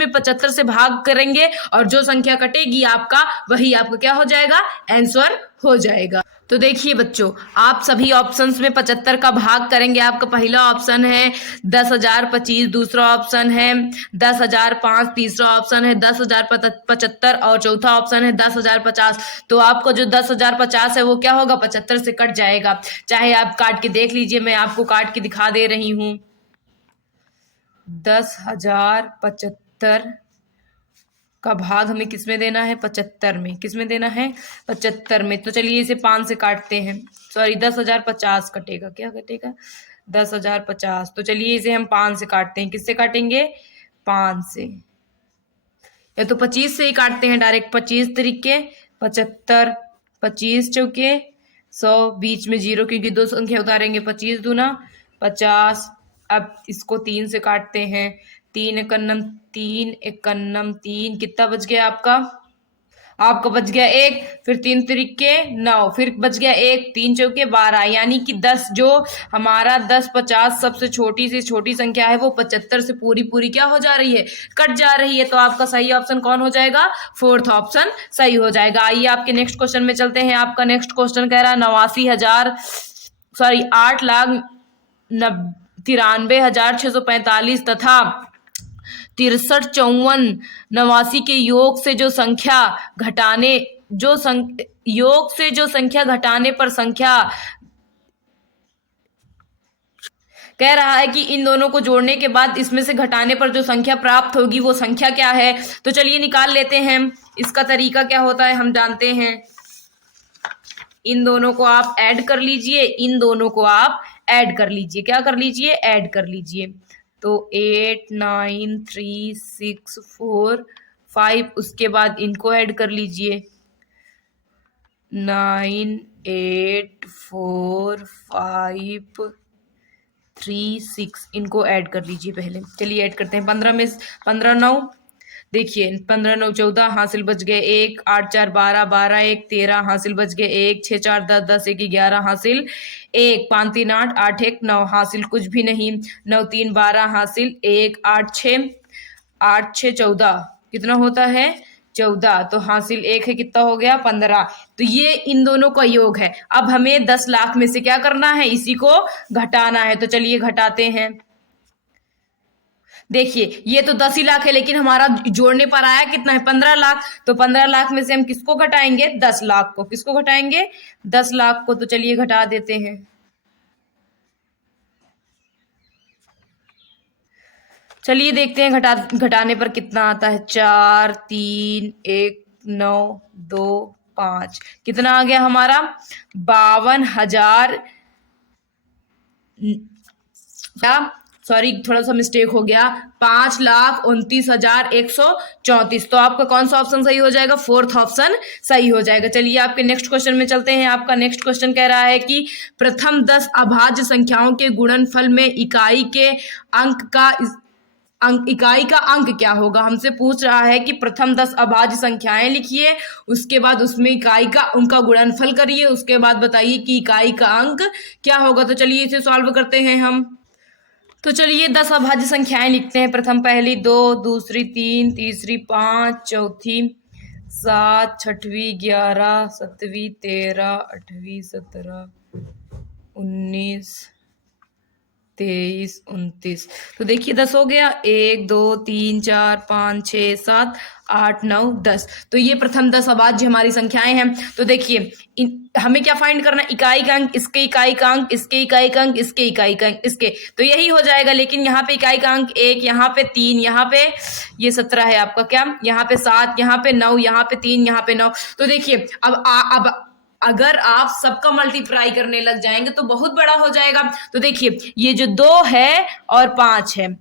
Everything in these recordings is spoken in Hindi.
में 75 से भाग करेंगे और जो संख्या कटेगी आपका वही आपका क्या हो जाएगा, आंसर हो जाएगा। तो देखिए बच्चों, आप सभी ऑप्शंस में 75 का भाग करेंगे। आपका पहला ऑप्शन है 10,025, दूसरा ऑप्शन है 10,005, तीसरा ऑप्शन है 10,075 और चौथा ऑप्शन है 10,050। तो आपको जो 10,050 है वो क्या होगा, 75 से कट जाएगा। चाहे आप काट के देख लीजिए, मैं आपको काट के दिखा दे रही हूँ। 10,075 का भाग हमें किसमें देना है, 75 में। किसमें देना है, 75 में। तो चलिए इसे 5 से काटते हैं, सॉरी 10,050 कटेगा, क्या कटेगा, 10,050। तो चलिए इसे हम 5 से काटते हैं। किससे काटेंगे, 5 से, या तो 25 से ही काटते हैं डायरेक्ट। 25 तरीके 75, 25 चौके 100, बीच में 0 क्योंकि 2 संख्या उतारेंगे। 25 दूना 50। अब इसको 3 से काटते हैं। 3 एकन्नम 3, एकन्नम 3, कितना बच गया आपका, आपका बच गया 1, फिर 3 तरीके 9, फिर बच गया 1, 3 चौके 12, यानी कि 10, जो हमारा 10,50 सबसे छोटी से छोटी संख्या है वो 75 से पूरी पूरी क्या हो जा रही है, कट जा रही है। तो आपका सही ऑप्शन कौन हो जाएगा, 4th ऑप्शन सही हो जाएगा। आइए आपके नेक्स्ट क्वेश्चन में चलते हैं। आपका नेक्स्ट क्वेश्चन कह रहा है 8,93,645 तथा 63,54,89 के योग से जो संख्या घटाने पर संख्या कह रहा है कि इन दोनों को जोड़ने के बाद इसमें से घटाने पर जो संख्या प्राप्त होगी वो संख्या क्या है। तो चलिए निकाल लेते हैं। इसका तरीका क्या होता है हम जानते हैं। इन दोनों को आप ऐड कर लीजिए, इन दोनों को आप ऐड कर लीजिए। क्या कर लीजिए, ऐड कर लीजिए। तो 8, 9, 3, 6, 4, 5, उसके बाद इनको ऐड कर लीजिए। 9, 8, 4, 5, 3, 6, इनको ऐड कर लीजिए पहले। चलिए ऐड करते हैं। 15 में 15 9, देखिए 15 9 14, हासिल बच गए 1, 8 4 12, 12 1 13, हासिल बच गए 1, 6 4 10, 10 1 11, हासिल 1, 5 3 8, 8 1 9, हासिल कुछ भी नहीं, 9 3 12, हासिल 1, 8 6 14, कितना होता है 14। तो हासिल 1 है, कितना हो गया 15। तो ये इन दोनों का योग है। अब हमें 10 लाख में से क्या करना है, इसी को घटाना है। तो चलिए घटाते हैं। देखिए ये तो 10 ही लाख है, लेकिन हमारा जोड़ने पर आया कितना है, 15 लाख। तो 15 लाख में से हम किसको घटाएंगे, 10 लाख को। किसको घटाएंगे, 10 लाख को। तो चलिए घटा देते हैं। चलिए देखते हैं घटाने पर कितना आता है। 4 3 1 9 2 5, कितना आ गया हमारा 52,000, सॉरी थोड़ा सा मिस्टेक हो गया, 5,29,134। तो आपका कौन सा ऑप्शन सही हो जाएगा, 4th ऑप्शन सही हो जाएगा। चलिए आपके नेक्स्ट क्वेश्चन में चलते हैं। आपका नेक्स्ट क्वेश्चन कह रहा है कि प्रथम 10 अभाज्य संख्याओं के गुणनफल में इकाई का अंक क्या होगा। हमसे पूछ रहा है कि प्रथम 10 अभाज्य संख्याएं लिखिए, उसके बाद उसमें इकाई का उनका गुणनफल करिए, उसके बाद बताइए कि इकाई का अंक क्या होगा। तो चलिए इसे सॉल्व करते हैं हम। तो चलिए 10 अभाज्य संख्याएं लिखते हैं। प्रथम पहली 2, दूसरी 3, तीसरी 5, चौथी 7, छठवीं 11, 7वीं 13, 8वीं 17, 19, 23, 29। तो देखिए 10 हो गया, 1 2 3 4 5 6 7 8 9 10। तो ये प्रथम 10 अभाज्य हमारी संख्याएं हैं। तो देखिए हमें क्या फाइंड करना है, इकाई का अंक, इसके इकाई का अंक, इसके इकाई का अंक, इसके इकाई का अंक, इसके। तो यही हो जाएगा। लेकिन यहाँ पे इकाई का अंक 1, यहाँ पे 3, यहाँ पे ये 17 है आपका, क्या यहाँ पे 7, यहाँ पे 9, यहाँ पे 3, यहाँ पे 9। तो देखिए अब अगर आप सबका मल्टीप्लाई करने लग जाएंगे तो बहुत बड़ा हो जाएगा। तो देखिए ये जो 2 है और 5 है,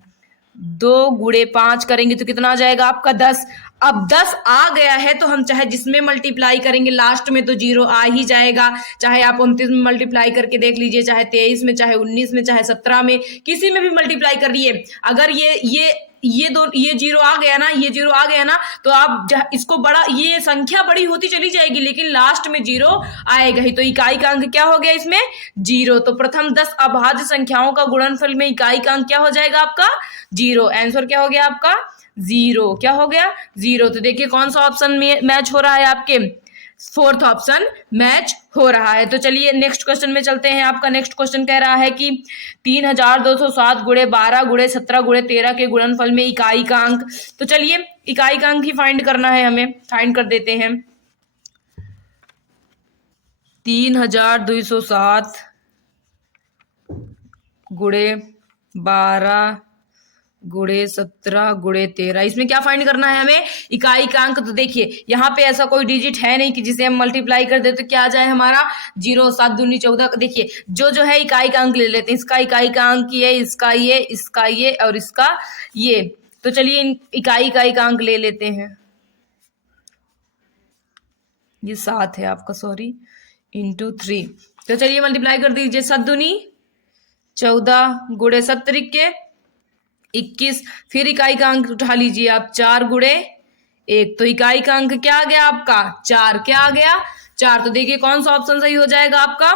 2 गुणे 5 करेंगे तो कितना आ जाएगा आपका 10। अब 10 आ गया है तो हम चाहे जिसमें मल्टीप्लाई करेंगे लास्ट में तो 0 आ ही जाएगा। चाहे आप 29 में मल्टीप्लाई करके देख लीजिए, चाहे 23 में, चाहे 19 में, चाहे 17 में, किसी में भी मल्टीप्लाई कर लिए। अगर ये 0 आ गया ना, ये 0 आ गया ना, तो आप इसको बड़ा, ये संख्या बड़ी होती चली जाएगी लेकिन लास्ट में 0 आएगा ही। तो इकाई का अंक क्या हो गया इसमें 0। तो प्रथम 10 अभाज्य संख्याओं का गुणनफल में इकाई का अंक क्या हो जाएगा आपका 0। आंसर क्या हो गया आपका जीरो। क्या हो गया? जीरो। तो देखिए कौन सा ऑप्शन में मैच हो रहा है आपके? फोर्थ ऑप्शन मैच हो रहा है। तो चलिए नेक्स्ट क्वेश्चन में चलते हैं। आपका नेक्स्ट क्वेश्चन कह रहा है कि 3207 गुणे 12 गुणे 17 गुणे 13 के गुणनफल में इकाई का अंक। तो चलिए इकाई का अंक ही फाइंड करना है, हमें फाइंड कर देते हैं। 3207 गुणे 12 गुणे 17 गुणे 13, इसमें क्या फाइंड करना है हमें? इकाई का अंक। तो देखिए यहाँ पे ऐसा कोई डिजिट है नहीं कि जिसे हम मल्टीप्लाई कर दे तो क्या आ जाए हमारा? 0, 7 दूनी 14। देखिए जो है इकाई का अंक ले लेते हैं। इसका इकाई का अंक ये, इसका ये, इसका ये और इसका ये। तो चलिए इकाई का अंक ले लेते हैं। ये 7 है आपका, सॉरी, इंटू 3। तो चलिए मल्टीप्लाई कर दीजिए। 7 दूनी 14 गुणे 7 के 21। फिर इकाई का अंक उठा लीजिए आप, 4 गुणे 1। तो इकाई का अंक क्या आ गया आपका? 4। क्या आ गया? 4। तो देखिए कौन सा ऑप्शन सही हो जाएगा आपका?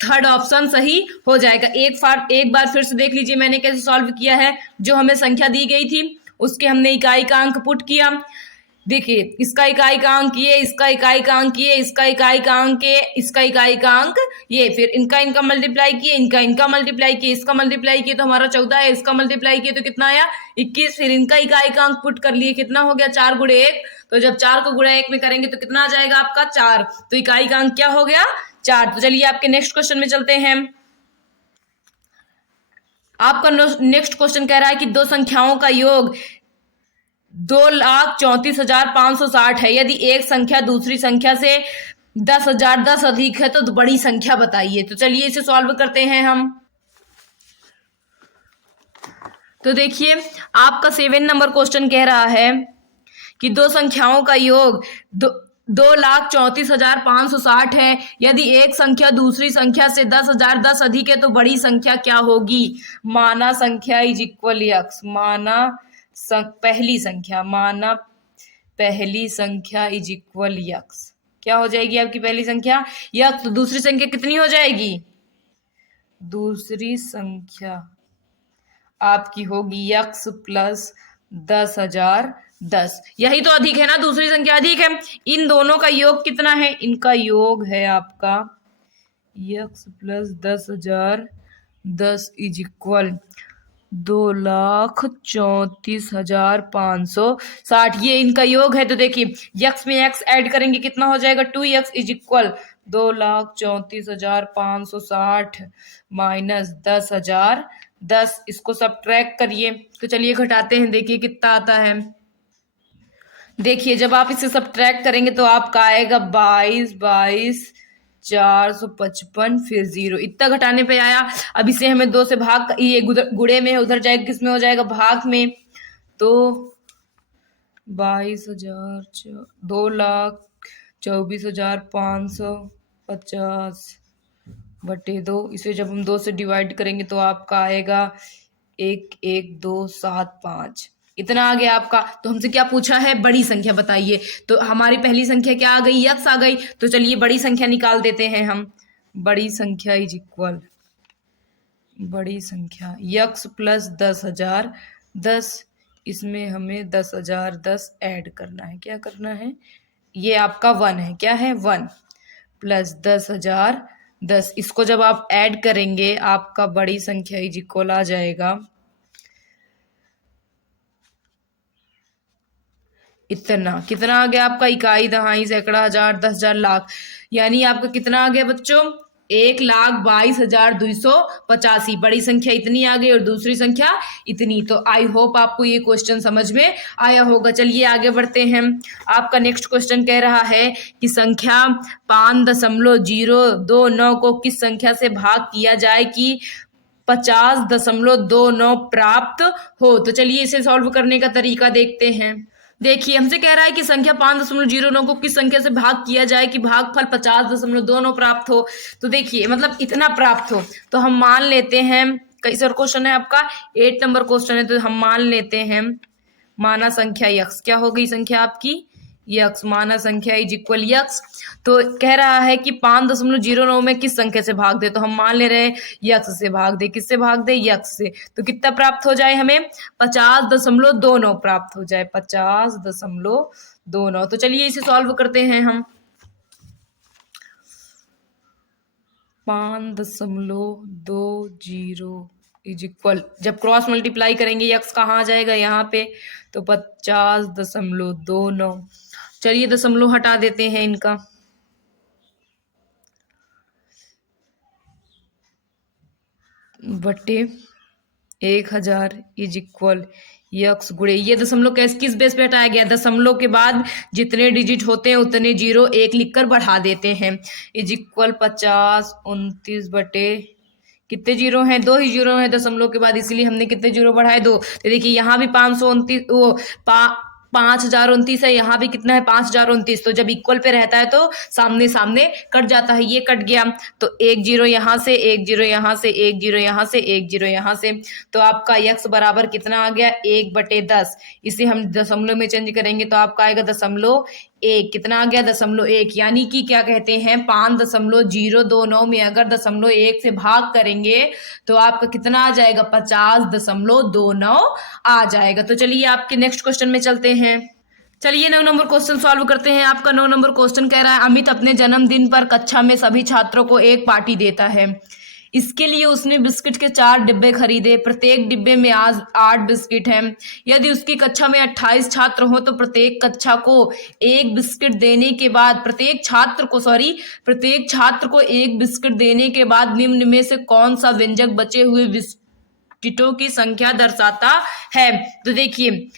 थर्ड ऑप्शन सही हो जाएगा। एक बार फिर से देख लीजिए मैंने कैसे सॉल्व किया है। जो हमें संख्या दी गई थी उसके हमने इकाई का अंक पुट किया। देखिए इसका इकाई का अंक ये, इसका इकाई का अंक ये, इसका इकाई का अंक ये, इसका इकाई का अंक ये। फिर इनका मल्टीप्लाई किए, इनका मल्टीप्लाई किए, इसका मल्टीप्लाई किए तो हमारा 14 है। इसका मल्टीप्लाई किए तो कितना आया? 21। फिर इनका इकाई का अंक पुट कर लिए, कितना हो गया? 4 गुणे 1। तो जब 4 को गुणा 1 में करेंगे तो कितना आ जाएगा आपका? 4। तो इकाई का अंक क्या हो गया? 4। तो चलिए आपके नेक्स्ट क्वेश्चन में चलते हैं। आपका नेक्स्ट क्वेश्चन कह रहा है कि दो संख्याओं का योग 2,34,560 है। यदि एक संख्या दूसरी संख्या से 10,010 अधिक है तो बड़ी संख्या बताइए। तो चलिए इसे सॉल्व करते हैं हम। तो देखिए आपका 7 नंबर क्वेश्चन कह रहा है कि दो संख्याओं का योग 2,34,560 है। यदि एक संख्या दूसरी संख्या से 10,010 अधिक है तो बड़ी संख्या क्या होगी? माना संख्या इज इक्वल यक्स। माना पहली संख्या इज इक्वल यक्स। क्या हो जाएगी आपकी पहली संख्या? यक्स। तो दूसरी संख्या कितनी हो जाएगी? दूसरी संख्या आपकी होगी यक्स प्लस 10,010। यही तो अधिक है ना, दूसरी संख्या अधिक है। इन दोनों का योग कितना है? इनका योग है आपका यक्स प्लस 10,010 इज इक्वल 2,34,560। ये इनका योग है। तो देखिए यक्स में एक्स ऐड करेंगे कितना हो जाएगा? 2x is equal 2,34,560 minus 10,010। इसको सब्ट्रैक्ट करिए तो चलिए घटाते हैं, देखिए कितना आता है। देखिए जब आप इसे सब्ट्रैक्ट करेंगे तो आपका आएगा 22,455 फिर 0। इतना घटाने पे आया। अब इसे हमें 2 से भाग, ये गुणे में है, उधर जाएगा किस में हो जाएगा? भाग में। तो 2,24,550 बटे 2। इसे जब हम 2 से डिवाइड करेंगे तो आपका आएगा 1,1,2,7,5। इतना आ गया आपका। तो हमसे क्या पूछा है? बड़ी संख्या बताइए। तो हमारी पहली संख्या क्या आ गई? यक्स आ गई। तो चलिए बड़ी संख्या निकाल देते हैं हम। बड़ी संख्या इज इक्वल, बड़ी संख्या यक्स प्लस 10,010। इसमें हमें 10,010 ऐड करना है। क्या करना है? ये आपका 1 है। क्या है? 1 प्लस 10,010। इसको जब आप ऐड करेंगे आपका बड़ी संख्या इज इक्वल आ जाएगा इतना। कितना आ गया आपका? इकाई, दहाई, सैकड़ा, हजार, 10,000, लाख। यानी आपका कितना आ गया बच्चों? 1,22,285। बड़ी संख्या इतनी आ गई और दूसरी संख्या इतनी। तो आई होप आपको ये क्वेश्चन समझ में आया होगा। चलिए आगे बढ़ते हैं। आपका नेक्स्ट क्वेश्चन कह रहा है कि संख्या 5.029 को किस संख्या से भाग किया जाए कि 50.29 प्राप्त हो। तो चलिए इसे सॉल्व करने का तरीका देखते हैं। देखिए हमसे कह रहा है कि संख्या 5.09 को किस संख्या से भाग किया जाए कि भागफल 50.29 प्राप्त हो। तो देखिए मतलब इतना प्राप्त हो। तो हम मान लेते हैं, कैसा क्वेश्चन है आपका? 8 नंबर क्वेश्चन है। तो हम मान लेते हैं माना संख्या यक्स। क्या हो गई संख्या आपकी? यक्स, माना संख्या इज इक्वल यक्स। तो कह रहा है कि 5.09 में किस संख्या से भाग दे, तो हम मान ले रहे हैं यक्स से भाग दे। किससे भाग दे? यक्स से। तो कितना प्राप्त हो जाए हमें? 50.29 प्राप्त हो जाए, 50.29। तो चलिए इसे सॉल्व करते हैं हम। 5.20 इज इक्वल, जब क्रॉस मल्टीप्लाई करेंगे यक्स कहाँ आ जाएगा? यहाँ पे। तो 50.29। चलिए दशमलव हटा देते हैं इनका। बटे 1000 इज इक्वल यक्स गुणे, ये दशमलव किस बेस पे हटाया गया? दशमलव के बाद जितने डिजिट होते हैं उतने जीरो एक लिखकर बढ़ा देते हैं। इज इक्वल 50 29 बटे, कितने जीरो हैं? 2 ही जीरो हैं दशमलव के बाद, इसीलिए हमने कितने जीरो बढ़ाए? 2। तो देखिए यहाँ भी 529 वो 5029 है, यहाँ भी कितना है? 5029। तो जब इक्वल पे रहता है तो सामने सामने कट जाता है, ये कट गया। तो 1 जीरो यहाँ से, 1 जीरो यहाँ से, 1 जीरो यहाँ से, 1 जीरो यहाँ से। तो आपका यक्स बराबर कितना आ गया? 1/10। इसे हम दशमलव में चेंज करेंगे तो आपका आएगा 0.1। कितना आ गया? 0.1। यानी कि क्या कहते हैं, 5.029 में अगर 0.1 से भाग करेंगे तो आपका कितना आ जाएगा? 50.29 आ जाएगा। तो चलिए आपके नेक्स्ट क्वेश्चन में चलते हैं। चलिए 9 नंबर क्वेश्चन सॉल्व करते हैं। आपका 9 नंबर क्वेश्चन कह रहा है, अमित अपने जन्मदिन पर कक्षा में सभी छात्रों को एक पार्टी देता है। इसके लिए उसने बिस्किट के 4 डिब्बे खरीदे, प्रत्येक डिब्बे में आज 8 बिस्किट हैं। यदि उसकी कक्षा में 28 छात्र हो तो प्रत्येक कक्षा को एक बिस्किट देने के बाद प्रत्येक छात्र को एक बिस्किट देने के बाद निम्न में से कौन सा व्यंजक बचे हुए बिस्किटों की संख्या दर्शाता है? तो देखिए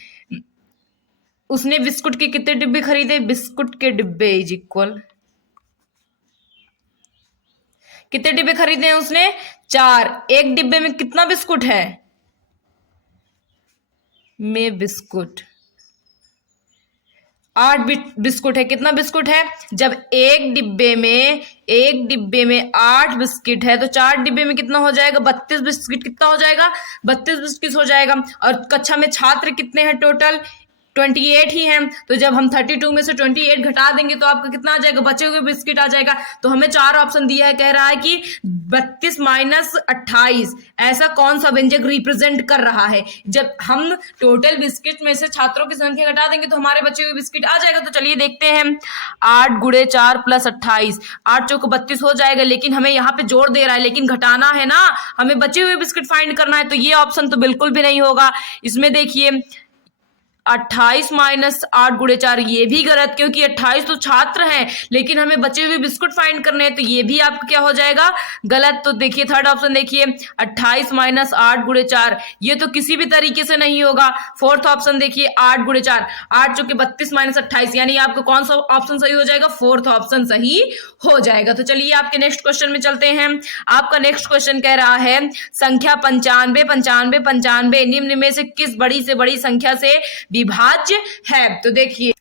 उसने बिस्कुट के कितने डिब्बे खरीदे? बिस्कुट के डिब्बे इज इक्वल, कितने डिब्बे खरीदे हैं उसने? 4। एक डिब्बे में कितना बिस्कुट है? में बिस्कुट 8 बिस्कुट है। कितना बिस्कुट है? जब एक डिब्बे में 8 बिस्किट है तो 4 डिब्बे में कितना हो जाएगा? 32 बिस्किट। कितना हो जाएगा? 32 बिस्किट हो जाएगा। और कक्षा में छात्र कितने हैं टोटल? 28 ही हैं। तो जब हम 32 में से 28 घटा देंगे तो आपका कितना आ जाएगा? बचे हुए बिस्किट आ जाएगा। तो हमें 4 ऑप्शन दिया है, कह रहा है कि 32 माइनस 28 ऐसा कौन सा व्यंजक रिप्रेजेंट कर रहा है। जब हम टोटल बिस्किट में से छात्रों की संख्या घटा देंगे तो हमारे बचे हुए बिस्किट आ जाएगा। तो चलिए देखते हैं। 8 गुणे 4 प्लस 28, 8 चौको 32 हो जाएगा। लेकिन हमें यहाँ पे जोड़ दे रहा है, लेकिन घटाना है ना, हमें बचे हुए बिस्किट फाइंड करना है। तो ये ऑप्शन तो बिल्कुल भी नहीं होगा। इसमें देखिए 28 माइनस 8 गुणे 4, ये भी गलत, क्योंकि 28 तो छात्र हैं लेकिन हमें बचे हुए बिस्कुट फाइंड करने हैं। तो ये भी आपका क्या हो जाएगा? गलत। तो देखिए थर्ड ऑप्शन देखिए 28 माइनस 8 गुणे 4, ये तो किसी भी तरीके से नहीं होगा। फोर्थ ऑप्शन देखिए 8 गुणे 4, 8 चौके 32 माइनस 28, यानी आपका कौन सा ऑप्शन सही हो जाएगा? फोर्थ ऑप्शन सही हो जाएगा। तो चलिए आपके नेक्स्ट क्वेश्चन में चलते हैं। आपका नेक्स्ट क्वेश्चन कह रहा है, संख्या 95 95 95 निम्न में से किस बड़ी से बड़ी संख्या से विभाज्य है? तो देखिए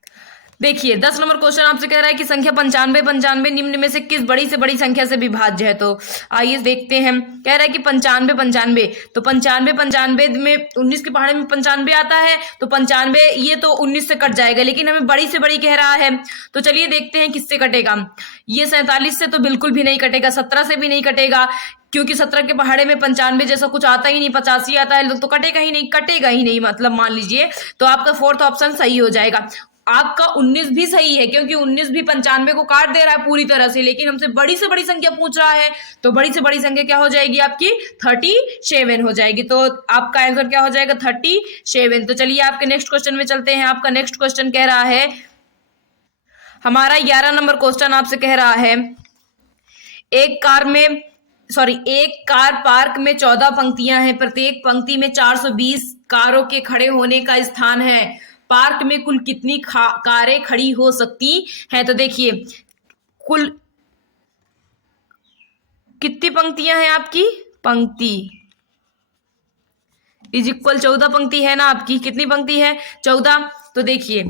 10 नंबर क्वेश्चन आपसे कह रहा है कि संख्या 95 95 निम्न में से किस बड़ी से बड़ी संख्या से विभाज्य है। तो आइए देखते हैं। कह रहा है कि 95 95, तो 95 95 में 19 के पहाड़े में 95 आता है, तो 95 ये तो 19 से कट जाएगा, लेकिन हमें बड़ी से बड़ी कह रहा है। तो चलिए देखते हैं किससे कटेगा। ये 47 से तो बिल्कुल भी नहीं कटेगा, 17 से भी नहीं कटेगा, क्योंकि 17 के पहाड़े में 95 जैसा कुछ आता ही नहीं, 85 आता है, तो कटेगा ही नहीं, मतलब मान लीजिए। तो आपका फोर्थ ऑप्शन सही हो जाएगा। आपका 19 भी सही है, क्योंकि 19 भी 95 को काट दे रहा है पूरी तरह से, लेकिन हमसे बड़ी से बड़ी संख्या पूछ रहा है। तो बड़ी से बड़ी संख्या क्या हो जाएगी आपकी? 37 हो जाएगी। तो आपका आंसर क्या हो जाएगा? 37। तो चलिए आपके नेक्स्ट क्वेश्चन में चलते हैं। आपका नेक्स्ट क्वेश्चन कह रहा है, हमारा 11 नंबर क्वेश्चन आपसे कह रहा है, एक कार पार्क में 14 पंक्तियां हैं, प्रत्येक पंक्ति में 420 कारों के खड़े होने का स्थान है। पार्क में कुल कितनी कारें खड़ी हो सकती हैं? तो देखिए कुल कितनी पंक्तियां हैं आपकी? पंक्ति इज इक्वल 14 पंक्ति है ना आपकी। कितनी पंक्ति है? 14। तो देखिए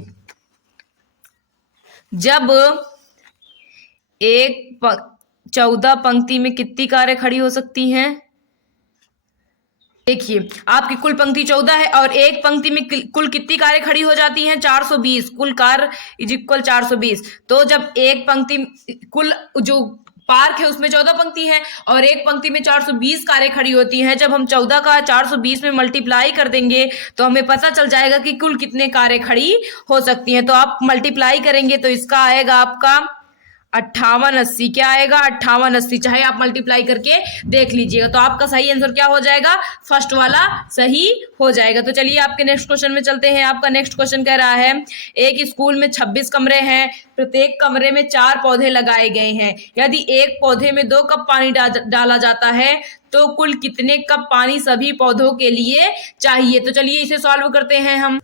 जब 14 पंक्ति में कितनी कारें खड़ी हो सकती हैं? देखिए आपकी कुल पंक्ति 14 है और एक पंक्ति में कुल कितनी कारें खड़ी हो जाती हैं? 420। कुल कार इज इक्वल 420। तो जब एक पंक्ति कुल जो पार्क है उसमें 14 पंक्ति है और एक पंक्ति में 420 कारें खड़ी होती हैं। जब हम 14 का 420 में मल्टीप्लाई कर देंगे तो हमें पता चल जाएगा कि कुल कितने कारें खड़ी हो सकती हैं। तो आप मल्टीप्लाई करेंगे तो इसका आएगा आपका 5880। क्या आएगा? 5880। चाहे आप मल्टीप्लाई करके देख लीजिएगा। तो आपका सही आंसर क्या हो जाएगा? फर्स्ट वाला सही हो जाएगा। तो चलिए आपके नेक्स्ट क्वेश्चन में चलते हैं। आपका नेक्स्ट क्वेश्चन कह रहा है एक स्कूल में 26 कमरे हैं, प्रत्येक कमरे में 4 पौधे लगाए गए हैं। यदि एक पौधे में 2 कप पानी डाला जाता है तो कुल कितने कप पानी सभी पौधों के लिए चाहिए? तो चलिए इसे सॉल्व करते हैं हम।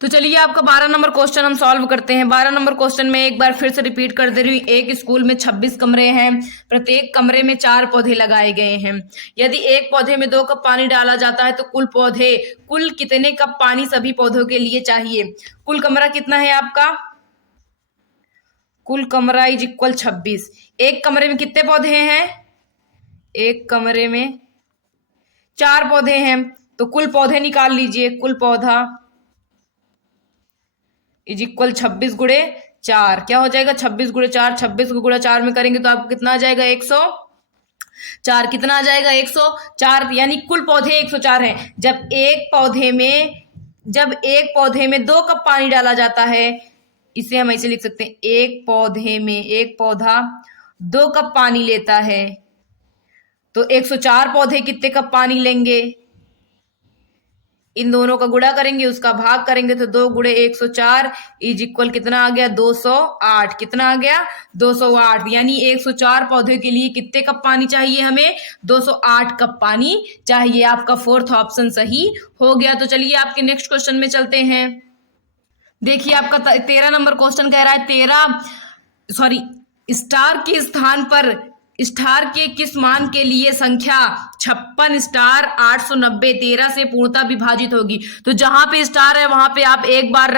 तो चलिए आपका 12 नंबर क्वेश्चन हम सॉल्व करते हैं। 12 नंबर क्वेश्चन में एक बार फिर से रिपीट कर दे रही हूँ। एक स्कूल में 26 कमरे हैं, प्रत्येक कमरे में 4 पौधे लगाए गए हैं। यदि एक पौधे में 2 कप पानी डाला जाता है तो कुल कितने कप पानी सभी पौधों के लिए चाहिए? कुल कमरा कितना है आपका? कुल कमरा इज इक्वल 26। एक कमरे में कितने पौधे हैं? एक कमरे में 4 पौधे हैं। तो कुल पौधे निकाल लीजिए। कुल पौधा इज इक्वल 26 गुणे 4। क्या हो जाएगा? 26 गुणे 4। 26 को गुणा 4 में करेंगे तो आपको कितना आ जाएगा? 104। कितना आ जाएगा? 104। यानी कुल पौधे 104 हैं। जब एक पौधे में 2 कप पानी डाला जाता है, इसे हम ऐसे लिख सकते हैं, एक पौधा 2 कप पानी लेता है तो 104 पौधे कितने कप पानी लेंगे? इन दोनों का गुणा करेंगे, उसका भाग करेंगे तो 2 गुणे 104 इज इक्वल कितना आ गया? 208। कितना आ गया? 208। यानी 104 पौधे के लिए कितने कप पानी चाहिए हमें? 208 कप पानी चाहिए। आपका फोर्थ ऑप्शन सही हो गया। तो चलिए आपके नेक्स्ट क्वेश्चन में चलते हैं। देखिए आपका 13 नंबर क्वेश्चन कह रहा है स्टार के किस मान के लिए संख्या 56 स्टार 890 13 से पूर्णतः विभाजित होगी? तो जहां पे स्टार है वहां पे आप एक बार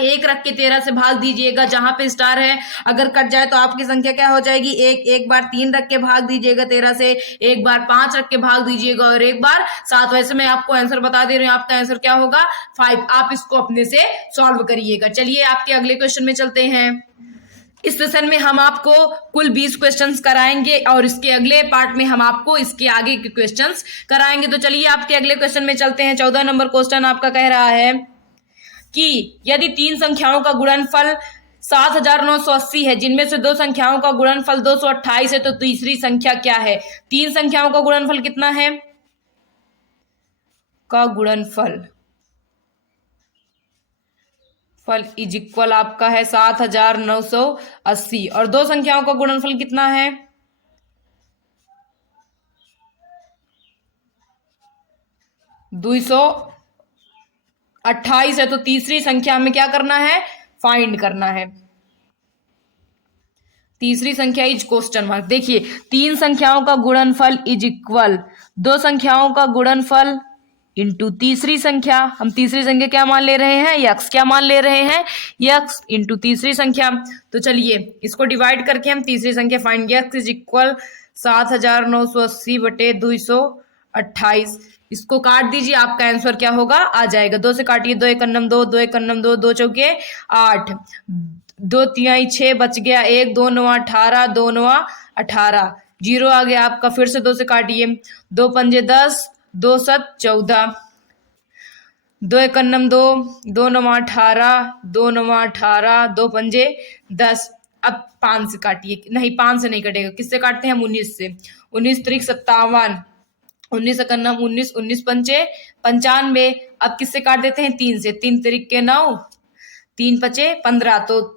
एक रख के 13 से भाग दीजिएगा। जहां पे स्टार है अगर कट जाए तो आपकी संख्या क्या हो जाएगी? एक बार 3 रख के भाग दीजिएगा 13 से, एक बार 5 रख के भाग दीजिएगा और एक बार 7। वैसे मैं आपको आंसर बता दे रही हूँ, आपका आंसर क्या होगा? 5। आप इसको अपने से सॉल्व करिएगा। चलिए आपके अगले क्वेश्चन में चलते हैं। इस सेशन में हम आपको कुल 20 क्वेश्चंस कराएंगे और इसके अगले पार्ट में हम आपको इसके आगे के क्वेश्चंस कराएंगे। तो चलिए आपके अगले क्वेश्चन में चलते हैं। 14 नंबर क्वेश्चन आपका कह रहा है कि यदि 3 संख्याओं का गुणनफल 7980 है जिनमें से 2 संख्याओं का गुणनफल 228 है तो तीसरी संख्या क्या है? 3 संख्याओं का गुणनफल कितना है? फल इज इक्वल आपका है 7980 और 2 संख्याओं का गुणनफल कितना है? 228 है। तो तीसरी संख्या में क्या करना है? फाइंड करना है। तीसरी संख्या इज क्वेश्चन मार्क। देखिए 3 संख्याओं का गुणनफल इज इक्वल 2 संख्याओं का गुणनफल इंटू तीसरी संख्या। हम तीसरी संख्या क्या मान ले रहे हैं? यक्स। क्या मान ले रहे हैं? यक्स इंटू तीसरी संख्या। तो चलिए इसको डिवाइड करके हम तीसरी संख्या फाइंड। यक्स इज इक्वल 7980 बटे 228। इसको काट दीजिए, आपका आंसर क्या होगा? आ जाएगा। 2 से काटिए, 2 एक अन्नम 2, 2 एक अन्नम 2, 2 चौके 8, 2 तिहाई 6 बच गया 1, 2 9 18, 2 9 18, 0 आ गया आपका। फिर से 2 से काटिए, 2 पंजे 10, 2 7 14, 2 एक अन्नम 2, 2 9 18, 2 9 18, 2 पंजे 10। अब 5 से काटिए, नहीं 5 से नहीं कटेगा। किससे काटते हैं हम? 19 से। 19 त्रिक 57, 19 एक अन्नम 19, 19 पंचे 95। अब किससे काट देते हैं? 3 से। 3 त्रिक के 9, 3 पचे 15। तो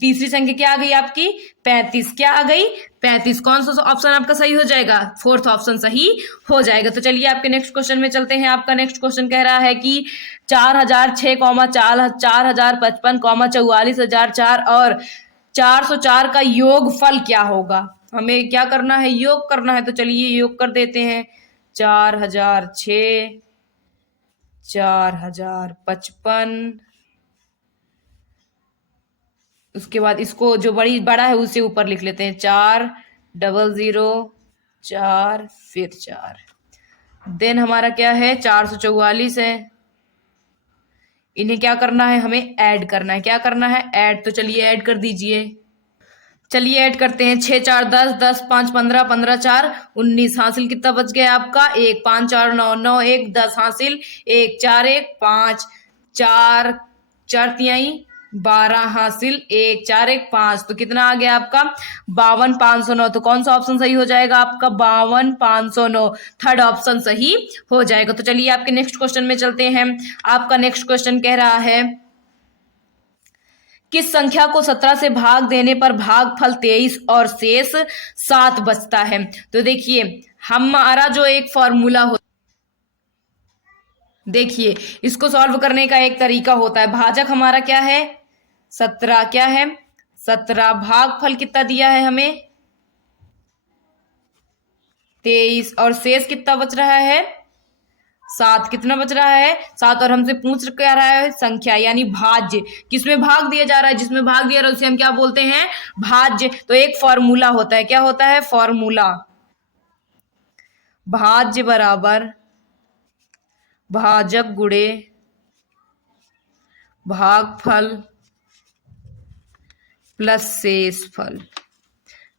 तीसरी संख्या क्या आ गई आपकी? 35। क्या आ गई? 35। कौन सा ऑप्शन आपका सही हो जाएगा? फोर्थ ऑप्शन सही हो जाएगा। तो चलिए आपके नेक्स्ट क्वेश्चन में चलते हैं। आपका नेक्स्ट क्वेश्चन कह रहा है कि 4006, 4055, 44004 और 404 का योगफल क्या होगा? हमें क्या करना है? योग करना है। तो चलिए योग कर देते हैं। 4006, 4055, उसके बाद इसको जो बड़ा है उसे ऊपर लिख लेते हैं। 400 4 फिर 4। देन हमारा क्या है 444 है। इन्हें क्या करना है, हमें ऐड करना है। क्या करना है, ऐड। तो चलिए ऐड कर दीजिए। चलिए ऐड करते हैं। 6 4 10, 10 5 15, 15 4 19। हासिल कितना बच गया आपका, 1 5 4 9 9 1 10 हासिल, 1 4 1 5 4 4 तिहाई 12 हासिल, 1 4 1 5। तो कितना आ गया आपका 52 509। तो कौन सा ऑप्शन सही हो जाएगा आपका 52 509। थर्ड ऑप्शन सही हो जाएगा। तो चलिए आपके नेक्स्ट क्वेश्चन में चलते हैं। आपका नेक्स्ट क्वेश्चन कह रहा है किस संख्या को 17 से भाग देने पर भागफल 23 और शेष 7 बचता है। तो देखिए हमारा जो एक फॉर्मूला हो, देखिए इसको सॉल्व करने का एक तरीका होता है। भाजक हमारा क्या है 17, क्या है 17, भागफल कितना दिया है हमें 23 और शेष कितना बच रहा है 7। कितना बच रहा है 7। और हमसे पूछ क्या रहा है संख्या यानी भाज्य, किसमें भाग दिया जा रहा है, जिसमें भाग दिया रहा है उसे हम क्या बोलते हैं भाज्य। तो एक फॉर्मूला होता है, क्या होता है फॉर्मूला, भाज्य बराबर भाजक गुणे भागफल प्लस शेषफल,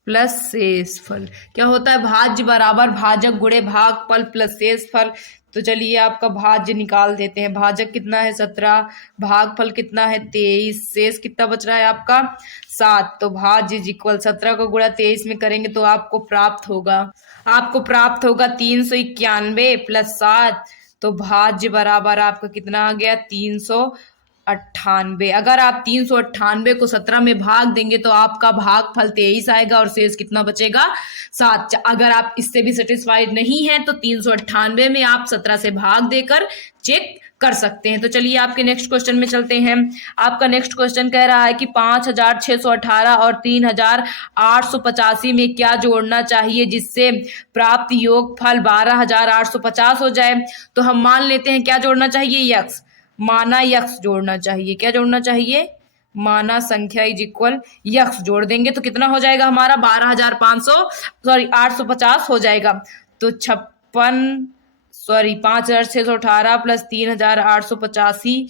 प्लस शेषफल। क्या होता है भाज्य बराबर भाजक गुणे भागफल प्लस शेषफल। तो चलिए आपका भाज्य निकाल देते हैं। भाजक कितना है 17, भागफल कितना है 23, शेष कितना बच रहा है आपका 7। तो भाज्य इज इक्वल 17 को गुणा 23 में करेंगे तो आपको प्राप्त होगा 391 प्लस 7। तो भाज्य बराबर आपका कितना आ गया 398। अगर आप 398 को 17 में भाग देंगे तो आपका भागफल 23 आएगा और शेष कितना बचेगा 7। अगर आप इससे भी सेटिस्फाइड नहीं हैं तो 398 में आप 17 से भाग देकर चेक कर सकते हैं। तो चलिए आपके नेक्स्ट क्वेश्चन में चलते हैं। आपका नेक्स्ट क्वेश्चन कह रहा है कि 5618 और 3885 में क्या जोड़ना चाहिए जिससे प्राप्त योगफल 12850 हो जाए। तो हम मान लेते हैं क्या जोड़ना चाहिए यक्स, माना यक्स जोड़ना चाहिए। क्या जोड़ना चाहिए माना संख्या इज इक्वल यक्स जोड़ देंगे तो कितना हो जाएगा हमारा 850 हो जाएगा। तो 5618 plus 3885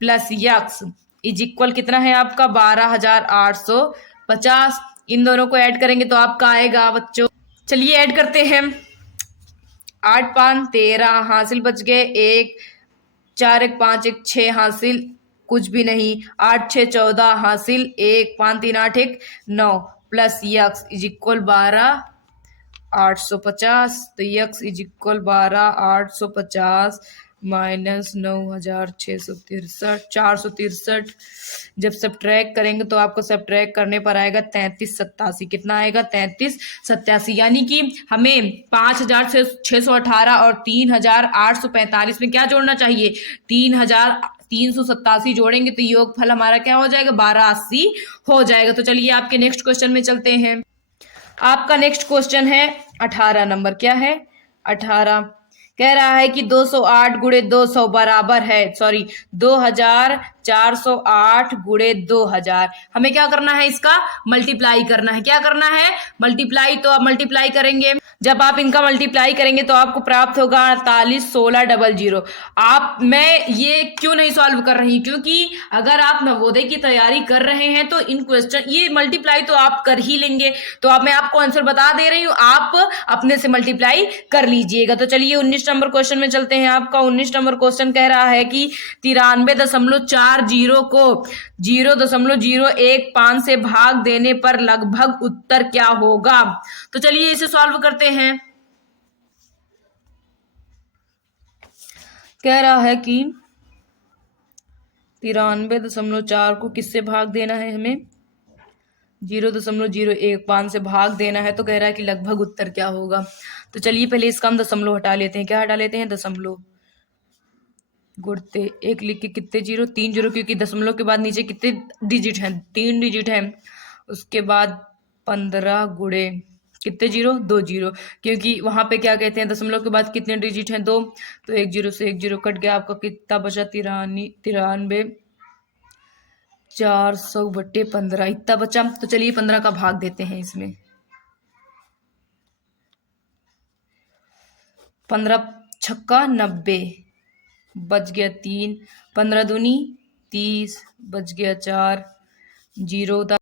plus x is equal कितना है आपका 12850। इन दोनों को ऐड करेंगे तो आपका आएगा बच्चों, चलिए ऐड करते हैं। 8 5 13 हासिल बच गए, 1 4 1 5 1 6 हासिल कुछ भी नहीं, 8 6 14 हासिल, 1 5 3 8 1 9 प्लस यक्स इज इक्वल 12850। तो यक्स इज इक्वल 12850 माइनस 9663 463। जब सब्ट्रैक्ट करेंगे तो आपको सब्ट्रैक्ट करने पर आएगा 3387। कितना आएगा 3387। यानी कि हमें 5618 और 3845 में क्या जोड़ना चाहिए 3387 जोड़ेंगे तो योगफल हमारा क्या हो जाएगा 1280 हो जाएगा। तो चलिए आपके नेक्स्ट क्वेश्चन में चलते हैं। आपका नेक्स्ट क्वेश्चन है 18 नंबर, क्या है 18, कह रहा है कि 208 गुणे 200 बराबर है 2408 गुणे 2000। हमें क्या करना है इसका मल्टीप्लाई करना है। क्या करना है मल्टीप्लाई। तो आप मल्टीप्लाई करेंगे, जब आप इनका मल्टीप्लाई करेंगे तो आपको प्राप्त होगा 481600। आप मैं ये क्यों नहीं सॉल्व कर रही, क्योंकि अगर आप नवोदय की तैयारी कर रहे हैं तो इन क्वेश्चन ये मल्टीप्लाई तो आप कर ही लेंगे। तो अब मैं आपको आंसर बता दे रही हूँ, आप अपने से मल्टीप्लाई कर लीजिएगा। तो चलिए 19 नंबर क्वेश्चन में चलते हैं। आपका 19 नंबर क्वेश्चन कह रहा है कि 93.40 को 0.015 से भाग देने पर लगभग उत्तर क्या होगा। तो चलिए इसे सॉल्व करते हैं। कह रहा है कि 93.4 को किससे भाग देना है, हमें 0.015 से भाग देना है। तो कह रहा है कि लगभग उत्तर क्या होगा। तो चलिए पहले इसका हम दशमलव हटा लेते हैं। क्या हटा लेते हैं दशमलव, गुणते 1 लिख के कितने जीरो 3 जीरो, क्योंकि दशमलव के बाद नीचे कितने डिजिट हैं 3 डिजिट हैं। उसके बाद 15 गुणे कितने जीरो 2 जीरो, क्योंकि वहां पे क्या कहते हैं दशमलव के बाद कितने डिजिट हैं 2। तो 1 जीरो से 1 जीरो कट गया, आपका कितना बचा 93 400/15 इतना बचा। तो चलिए 15 का भाग देते हैं इसमें। 15 छक्का 90, बच गया 3, 15 दूनी 30, बच गया 4, 0 था